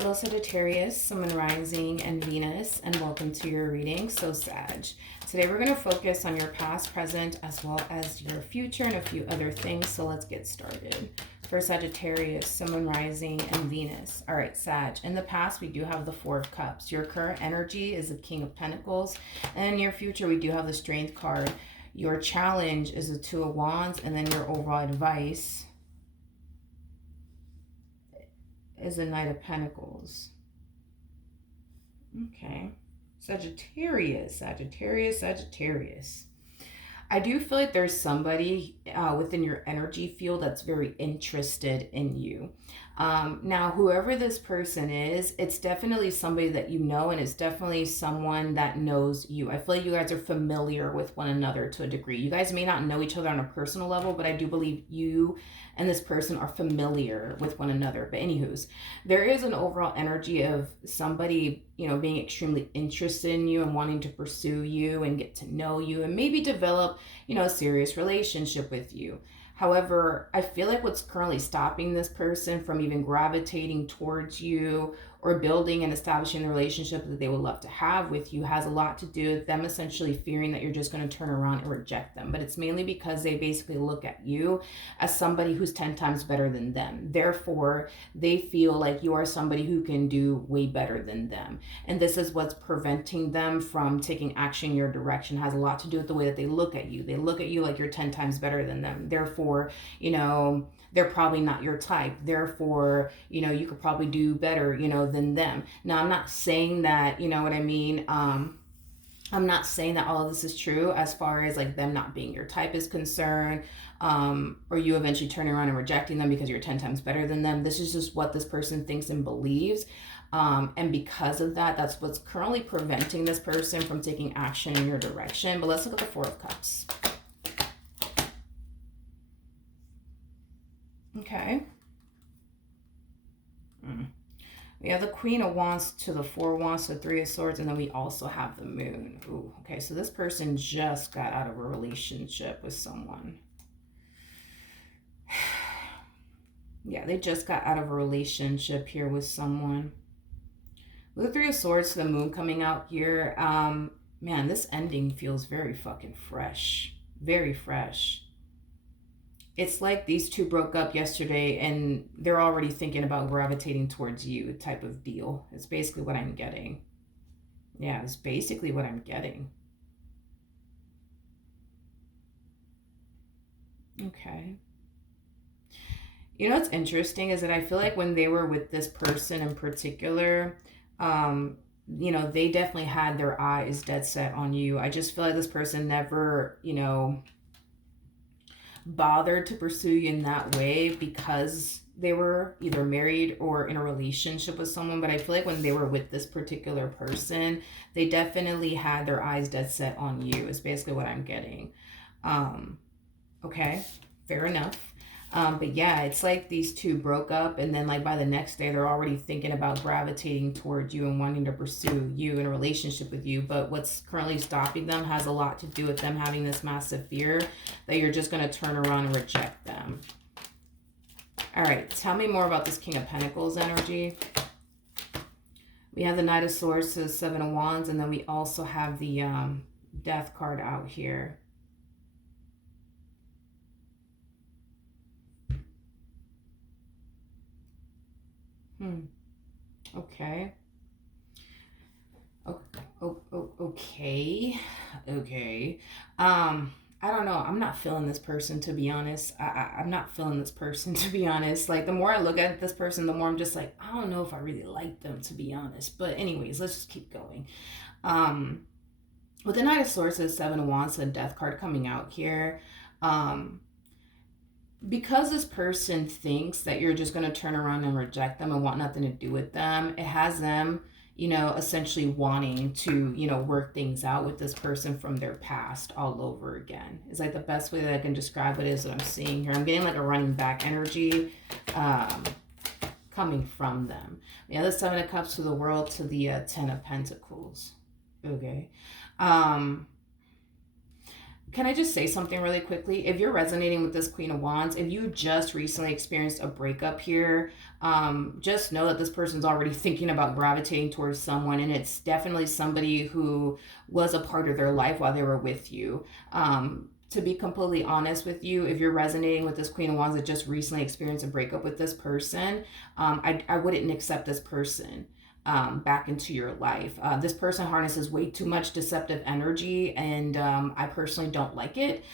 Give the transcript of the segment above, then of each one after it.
Hello, Sagittarius, Sun, Rising, and Venus, and welcome to your reading. So, Sag, today we're going to focus on your past, present, as well as your future and a few other things. So, let's get started. For Sagittarius, Sun, Rising, and Venus. All right, Sag, in the past, we do have the Four of Cups. Your current energy is the King of Pentacles. And in your future, we do have the Strength card. Your challenge is the Two of Wands, and then your overall advice is the Knight of Pentacles. Okay. Sagittarius. I do feel like there's somebody within your energy field that's very interested in you. Now, whoever this person is, it's definitely somebody that you know, and it's definitely someone that knows you. I feel like you guys are familiar with one another to a degree. You guys may not know each other on a personal level, but I do believe you and this person are familiar with one another. But anywho's, there is an overall energy of somebody, being extremely interested in you and wanting to pursue you and get to know you and maybe develop, a serious relationship with you. However, I feel like what's currently stopping this person from even gravitating towards you or building and establishing the relationship that they would love to have with you has a lot to do with them essentially fearing that you're just going to turn around and reject them. But it's mainly because they basically look at you as somebody who's 10 times better than them. Therefore, they feel like you are somebody who can do way better than them. And this is what's preventing them from taking action in your direction. It has a lot to do with the way that they look at you. They look at you like you're 10 times better than them. Therefore, they're probably not your type. Therefore, you could probably do better, than them. Now, I'm not saying that, you know what I mean? I'm not saying that all of this is true as far as like them not being your type is concerned, or you eventually turning around and rejecting them because you're 10 times better than them. This is just what this person thinks and believes. And because of that, that's what's currently preventing this person from taking action in your direction. But let's look at the Four of Cups. Okay. We have the Queen of Wands to the Four of Wands to the Three of Swords, and then we also have the Moon. Ooh, okay, so this person just got out of a relationship with someone. Yeah, they just got out of a relationship here with someone. With the Three of Swords to the Moon coming out here, man, this ending feels very fucking fresh. Very fresh. It's like these two broke up yesterday and they're already thinking about gravitating towards you type of deal. It's basically what I'm getting. Yeah, it's basically what I'm getting. Okay. What's interesting is that I feel like when they were with this person in particular, they definitely had their eyes dead set on you. I just feel like this person never, bothered to pursue you in that way because they were either married or in a relationship with someone. But I feel like when they were with this particular person, they definitely had their eyes dead set on you is basically what I'm getting. Okay, fair enough. But yeah, it's like these two broke up and then like by the next day they're already thinking about gravitating towards you and wanting to pursue you in a relationship with you. But what's currently stopping them has a lot to do with them having this massive fear that you're just going to turn around and reject them. All right, tell me more about this King of Pentacles energy. We have the Knight of Swords to the Seven of Wands, and then we also have the Death card out here. Okay. Okay. I don't know. I'm not feeling this person, to be honest. I'm not feeling this person, to be honest. Like, the more I look at this person, the more I'm just like, I don't know if I really like them, to be honest. But anyways, let's just keep going. With the Knight of Swords and Seven of Wands and Death card coming out here, because this person thinks that you're just going to turn around and reject them and want nothing to do with them, it has them, essentially wanting to, work things out with this person from their past all over again. It's like the best way that I can describe it is what I'm seeing here. I'm getting like a running back energy coming from them. We have the Seven of Cups to the World to the Ten of Pentacles. Okay. Can I just say something really quickly? If you're resonating with this Queen of Wands, if you just recently experienced a breakup here, just know that this person's already thinking about gravitating towards someone, and it's definitely somebody who was a part of their life while they were with you. To be completely honest with you, if you're resonating with this Queen of Wands that just recently experienced a breakup with this person, I wouldn't accept this person back into your life. This person harnesses way too much deceptive energy, and I personally don't like it.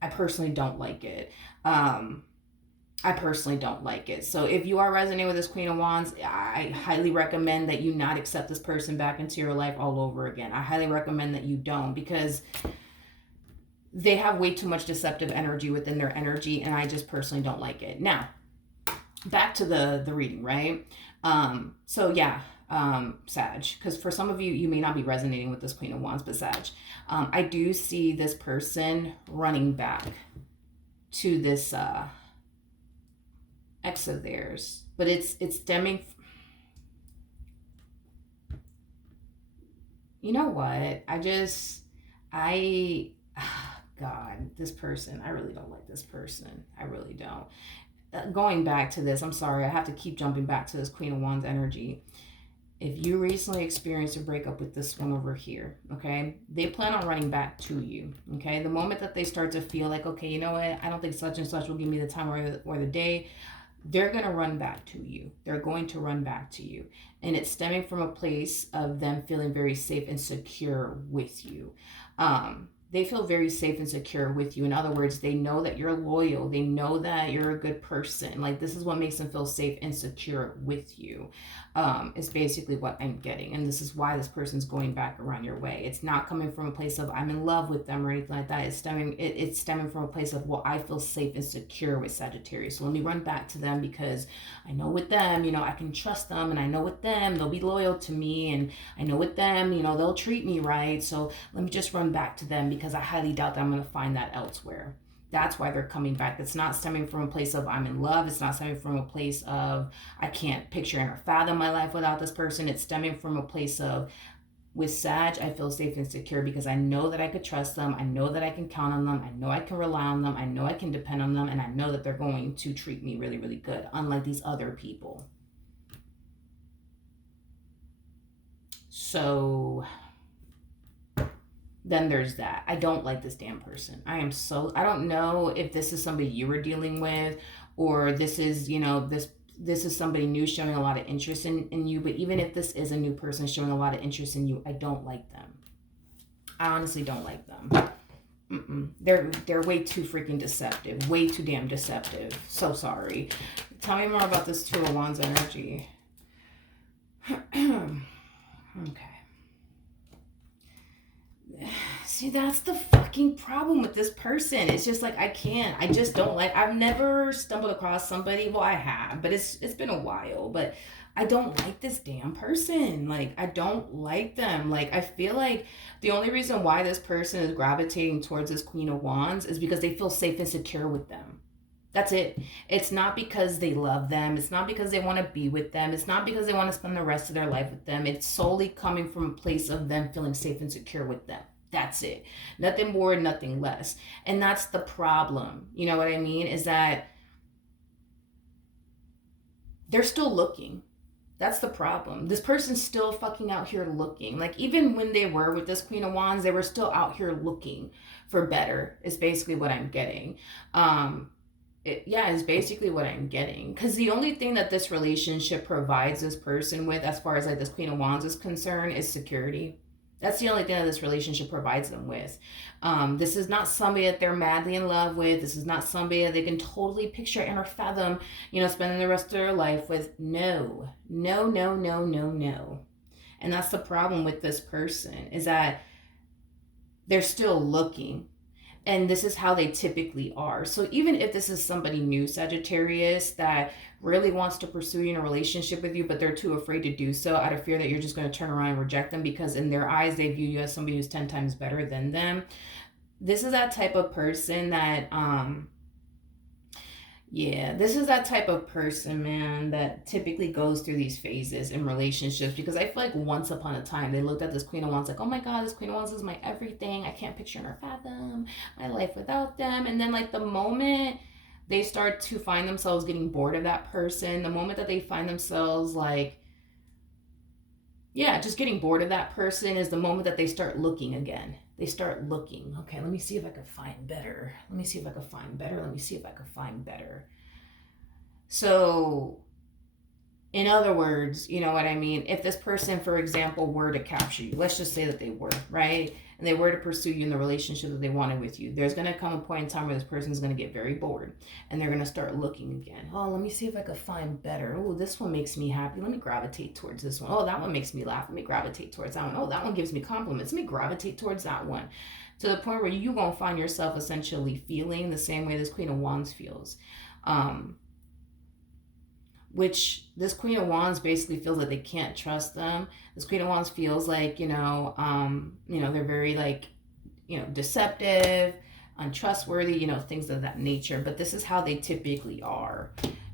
I personally don't like it. I personally don't like it. So if you are resonating with this Queen of Wands, I highly recommend that you not accept this person back into your life all over again. I highly recommend that you don't, because they have way too much deceptive energy within their energy, and I just personally don't like it. Now, back to the reading, right? So yeah, Sag, because for some of you, you may not be resonating with this Queen of Wands, but Sag, I do see this person running back to this ex of theirs, but it's stemming. You know what? I God, this person, I really don't like this person. I really don't. Going back to this, I'm sorry, I have to keep jumping back to this Queen of Wands energy. If you recently experienced a breakup with this one over here, okay, they plan on running back to you, okay? The moment that they start to feel like, okay, you know what, I don't think such and such will give me the time or the day, they're going to run back to you. They're going to run back to you. And it's stemming from a place of them feeling very safe and secure with you. They feel very safe and secure with you. In other words, they know that you're loyal. They know that you're a good person. Like, this is what makes them feel safe and secure with you. Is basically what I'm getting. And this is why this person's going back around your way. It's not coming from a place of I'm in love with them or anything like that. It's stemming from a place of, well, I feel safe and secure with Sagittarius. So let me run back to them, because I know with them, I can trust them, and I know with them they'll be loyal to me, and I know with them, they'll treat me right. So let me just run back to them, because I highly doubt that I'm going to find that elsewhere. That's why they're coming back. It's not stemming from a place of I'm in love. It's not stemming from a place of I can't picture or fathom my life without this person. It's stemming from a place of, with Sag, I feel safe and secure because I know that I could trust them. I know that I can count on them. I know I can rely on them. I know I can depend on them. And I know that they're going to treat me really, really good, unlike these other people. So then there's that. I don't like this damn person. I don't know if this is somebody you were dealing with, or this is, this is somebody new showing a lot of interest in you. But even if this is a new person showing a lot of interest in you, I don't like them. I honestly don't like them. They're way too freaking deceptive. Way too damn deceptive. So sorry. Tell me more about this Two of Wands energy. Okay. See, that's the fucking problem with this person. It's just like, I just don't like, I've never stumbled across somebody, well, I have, but it's been a while, but I don't like this damn person. Like, I don't like them. Like, I feel like the only reason why this person is gravitating towards this Queen of Wands is because they feel safe and secure with them. That's it. It's not because they love them. It's not because they want to be with them. It's not because they want to spend the rest of their life with them. It's solely coming from a place of them feeling safe and secure with them. That's it. Nothing more, nothing less. And that's the problem. You know what I mean? Is that they're still looking. That's the problem. This person's still fucking out here looking. Like, even when they were with this Queen of Wands, they were still out here looking for better, is basically what I'm getting. Is basically what I'm getting. Because the only thing that this relationship provides this person with, as far as like this Queen of Wands is concerned, is security. That's the only thing that this relationship provides them with. This is not somebody that they're madly in love with. This is not somebody that they can totally picture and or fathom, spending the rest of their life with. No. No, no, no, no, no. And that's the problem with this person, is that they're still looking. And this is how they typically are. So even if this is somebody new, Sagittarius, that really wants to pursue you in a relationship with you, but they're too afraid to do so out of fear that you're just going to turn around and reject them, because in their eyes, they view you as somebody who's 10 times better than them. This is that type of person that, Yeah, this is that type of person, man, that typically goes through these phases in relationships because I feel like once upon a time they looked at this Queen of Wands like, oh my God, this Queen of Wands is my everything. I can't picture nor fathom my life without them. And then, like, the moment they start to find themselves getting bored of that person, the moment that they find themselves, like, yeah, just getting bored of that person is the moment that they start looking again. They start looking. Okay, let me see if I can find better. Let me see if I can find better. Let me see if I can find better. So, in other words, you know what I mean? If this person, for example, were to capture you, let's just say that they were, right? And they were to pursue you in the relationship that they wanted with you, there's going to come a point in time where this person is going to get very bored and they're going to start looking again. Oh, let me see if I could find better. Oh, this one makes me happy. Let me gravitate towards this one. Oh, that one makes me laugh. Let me gravitate towards that one. Oh, that one gives me compliments. Let me gravitate towards that one. To the point where you're going to find yourself essentially feeling the same way this Queen of Wands feels. Which this Queen of Wands basically feels like they can't trust them. This Queen of Wands feels like, they're very, like, deceptive, untrustworthy, things of that nature. But this is how they typically are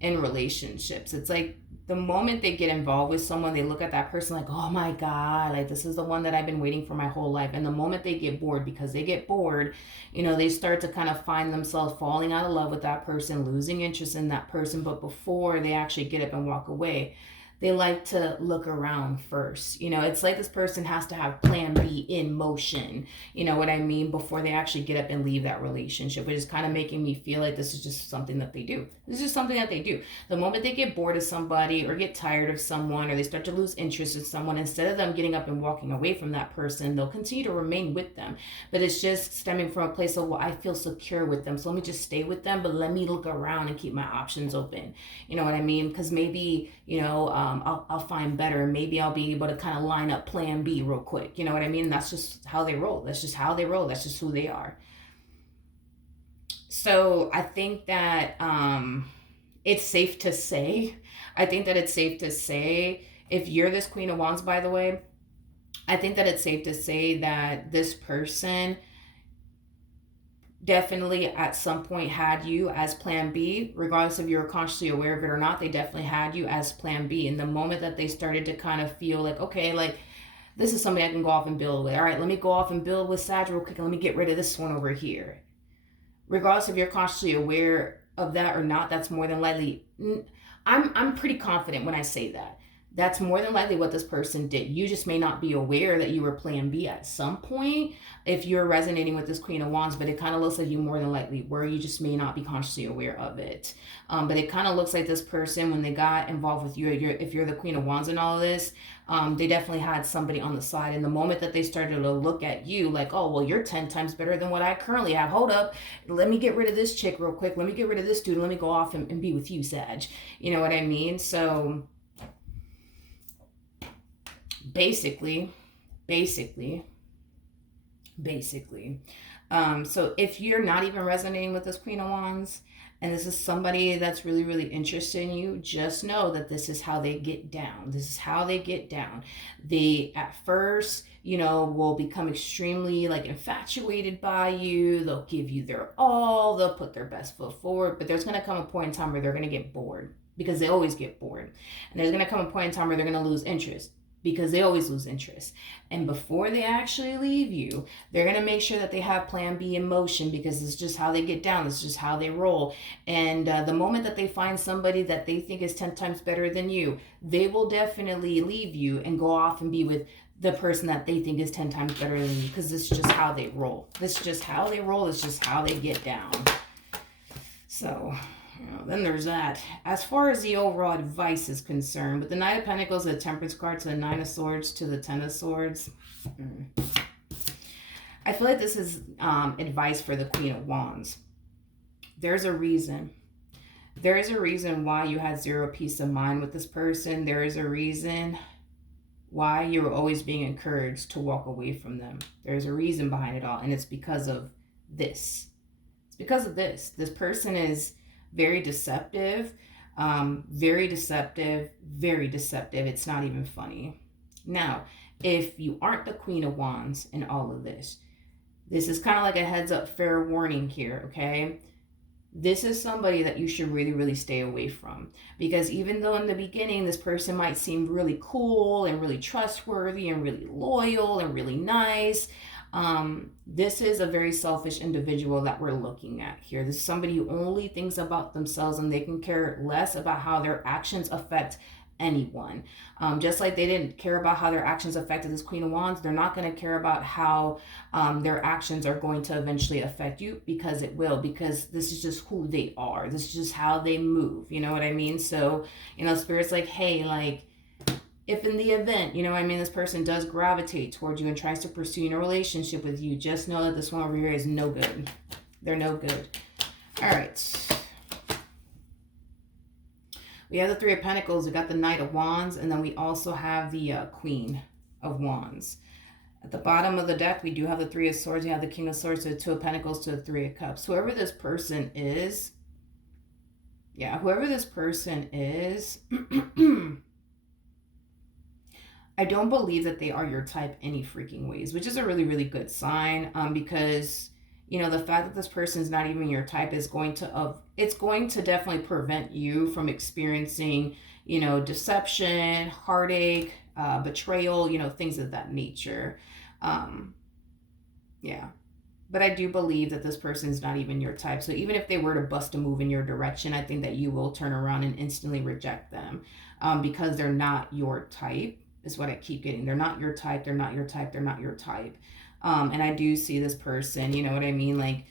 in relationships. It's like the moment they get involved with someone, they look at that person like, oh my God, like, this is the one that I've been waiting for my whole life. And the moment they get bored, because they get bored, they start to kind of find themselves falling out of love with that person, losing interest in that person. But before they actually get up and walk away, they like to look around first. It's like this person has to have plan B in motion, you know what I mean, before they actually get up and leave that relationship, which is kind of making me feel like this is just something that they do. This is just something that they do. The moment they get bored of somebody or get tired of someone or they start to lose interest in someone, instead of them getting up and walking away from that person, they'll continue to remain with them. But it's just stemming from a place of, well, I feel secure with them, so let me just stay with them, but let me look around and keep my options open. You know what I mean? Because maybe, I'll find better. Maybe I'll be able to kind of line up plan B real quick. You know what I mean? That's just how they roll. That's just how they roll. That's just who they are. So I think that it's safe to say, if you're this Queen of Wands, by the way, I think that it's safe to say that this person definitely at some point had you as plan B, regardless if you were consciously aware of it or not. They definitely had you as plan B. And the moment that they started to kind of feel like, okay, like, this is somebody I can go off and build with. All right, let me go off and build with Sag real quick and let me get rid of this one over here. Regardless if you're consciously aware of that or not, that's more than likely, I'm pretty confident when I say that. That's more than likely what this person did. You just may not be aware that you were plan B at some point if you're resonating with this Queen of Wands, but it kind of looks like you more than likely were. You just may not be consciously aware of it. But it kind of looks like this person, when they got involved with you, if you're the Queen of Wands in all of this, they definitely had somebody on the side. And the moment that they started to look at you like, oh, well, you're 10 times better than what I currently have. Hold up. Let me get rid of this chick real quick. Let me get rid of this dude. Let me go off and be with you, Sag. You know what I mean? So basically, so if you're not even resonating with this Queen of Wands, and this is somebody that's really, really interested in you, just know that this is how they get down. This is how they get down. They, at first, will become extremely, like, infatuated by you. They'll give you their all. They'll put their best foot forward. But there's going to come a point in time where they're going to get bored, because they always get bored. And there's going to come a point in time where they're going to lose interest, because they always lose interest. And before they actually leave you, they're going to make sure that they have plan B in motion, because it's just how they get down. It's just how they roll. And the moment that they find somebody that they think is 10 times better than you, they will definitely leave you and go off and be with the person that they think is 10 times better than you, because it's just how they roll. It's just how they roll. It's just how they get down. So then there's that. As far as the overall advice is concerned, with the Knight of Pentacles, the Temperance card, to the Nine of Swords, to the Ten of Swords, I feel like this is advice for the Queen of Wands. There's a reason. There is a reason why you had zero peace of mind with this person. There is a reason why you were always being encouraged to walk away from them. There's a reason behind it all, and it's because of this. It's because of this. This person is very deceptive, very deceptive, very deceptive. It's not even funny. Now, if you aren't the Queen of Wands in all of this, this is kind of like a heads up, fair warning here, okay? this is somebody that you should really, really stay away from. Because even though in the beginning this person might seem really cool and really trustworthy and really loyal and really nice, this is a very selfish individual that we're looking at here. This is somebody who only thinks about themselves, and they can care less about how their actions affect anyone. Just like they didn't care about how their actions affected this Queen of Wands, they're not going to care about how their actions are going to eventually affect you, because it will, because this is just who they are. This is just how they move. You know what I mean? So, Spirit's like, hey, like, if in the event, this person does gravitate towards you and tries to pursue a relationship with you, just know that this one over here is no good. They're no good. All right. We have the Three of Pentacles, we got the Knight of Wands, and then we also have the Queen of Wands. At the bottom of the deck, we do have the Three of Swords, you have the King of Swords, to the Two of Pentacles, to the Three of Cups. Whoever this person is, I don't believe that they are your type any freaking ways, which is a really, really good sign, because the fact that this person is not even your type is going to it's going to definitely prevent you from experiencing, deception, heartache, betrayal, things of that nature. Yeah. But I do believe that this person is not even your type. So even if they were to bust a move in your direction, I think that you will turn around and instantly reject them, because they're not your type, is what I keep getting. They're not your type. They're not your type. They're not your type. And I do see this person, you know what I mean? Like,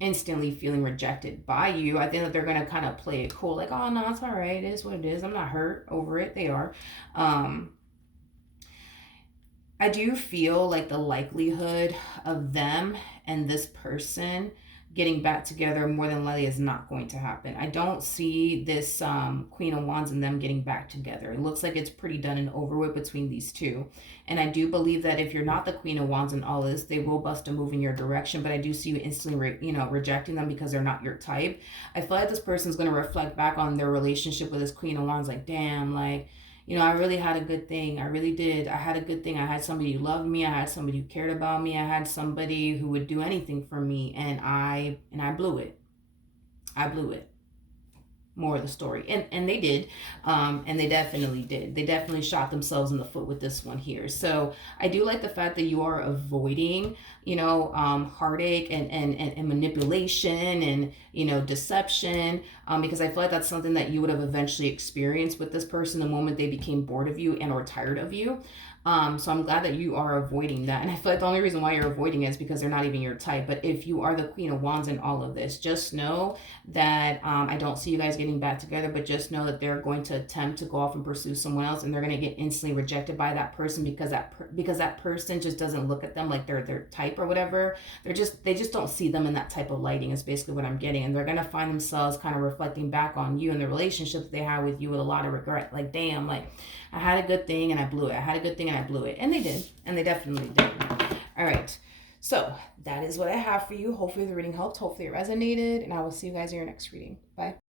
instantly feeling rejected by you. I think that they're going to kind of play it cool. Like, oh, no, it's all right. It is what it is. I'm not hurt over it. They are. I do feel like the likelihood of them and this person getting back together more than likely is not going to happen. I don't see this Queen of Wands and them getting back together. It looks like it's pretty done and over with between these two. And I do believe that if you're not the Queen of Wands in all this, they will bust a move in your direction. But I do see you instantly, rejecting them because they're not your type. I feel like this person's going to reflect back on their relationship with this Queen of Wands like, damn, like, I really had a good thing. I really did. I had a good thing. I had somebody who loved me. I had somebody who cared about me. I had somebody who would do anything for me. And I blew it. I blew it. More of the story. And they did. And they definitely did. They definitely shot themselves in the foot with this one here. So I do like the fact that you are avoiding, heartache and manipulation and, deception, because I feel like that's something that you would have eventually experienced with this person the moment they became bored of you and or tired of you. So I'm glad that you are avoiding that. And I feel like the only reason why you're avoiding it is because they're not even your type. But if you are the Queen of Wands in all of this, just know that I don't see you guys getting back together, but just know that they're going to attempt to go off and pursue someone else, and they're going to get instantly rejected by that person because that person just doesn't look at them like they're their type or whatever. They just don't see them in that type of lighting is basically what I'm getting. And they're going to find themselves kind of reflecting back on you and the relationship that they had with you with a lot of regret. Like, damn, like, I had a good thing and I blew it. I had a good thing and I blew it. And they did. And they definitely did. All right. So that is what I have for you. Hopefully the reading helped. Hopefully it resonated. And I will see you guys in your next reading. Bye.